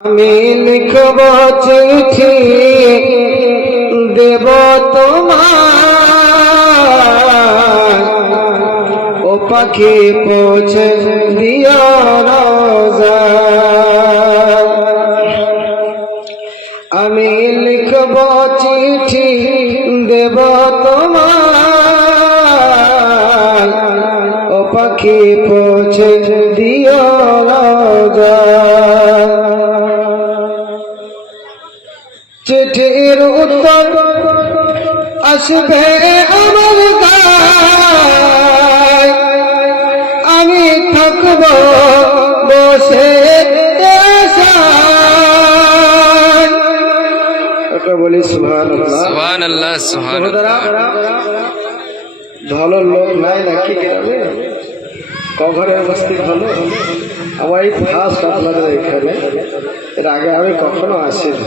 আমি লিখব চিঠি দেব তোমার, ও পাখি পৌঁছে দিও রোজায়। আমি লিখব চিঠি দেব তোমার, ও পাখি পৌঁছে দিও রোজায়। চিঠির উত্তর আসবে আমার গায়, আমি থাকব বসে বলি সুবহানাল্লাহ সুবহানাল্লাহ সুবহানাল্লাহ। ভালো লোক নাই নাকি গ্রামে? কখনো উপস্থিত হলো আমার এই ফার্স্ট আপনাদের এখানে, এর আগে আমি কখনো আসিনি।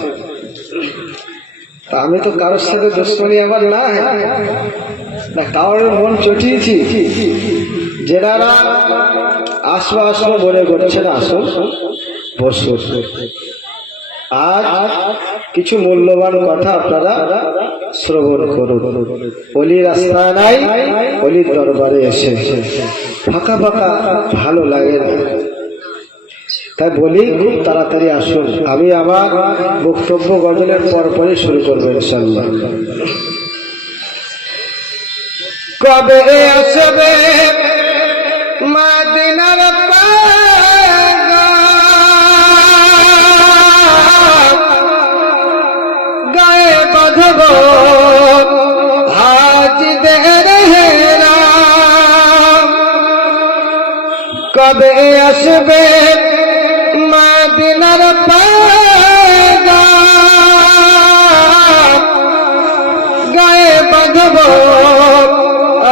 আমি তো কারোর সাথে দুশ্মনী আবার না, কারোর মন চটিয়েছি। যেনারা আসবো আসবো বলে করছেন, আসুন বসুন। আর কিছু মূল্যবান কথা আপনারা শ্রবণ করুন। অলির রাস্তা নাই, অলির দরবারে এসে ফাঁকা ফাঁকা ভালো লাগে না, তাই বলি খুব তাড়াতাড়ি আসুন। আমি আমার বক্তব্য গজলের পরপরই শুরু করবো ইনশাআল্লাহ। কবে আসবে মদিনার গায়ে বাঁধব হাজিদের হেরাম, কবে আসবে মদিনার গায়ে বাঁধব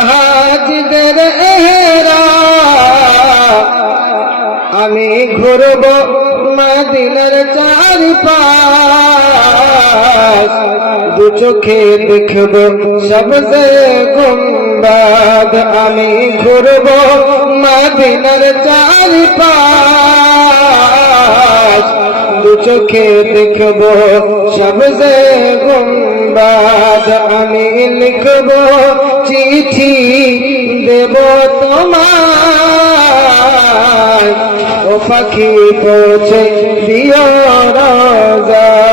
হাজিদের হেরাম। আমি ঘুরব মদিনার চারিপাশ, দু চোখে দেখব সবজে গুম্বাদ। আমি ঘুরব মদিনার চারিপাশ, দু চোখে দেখব সবজে গুম্বাদ। আমি লিখব চিঠি দেব তোমার, ও পাখি পৌঁছে দিও রোজায়।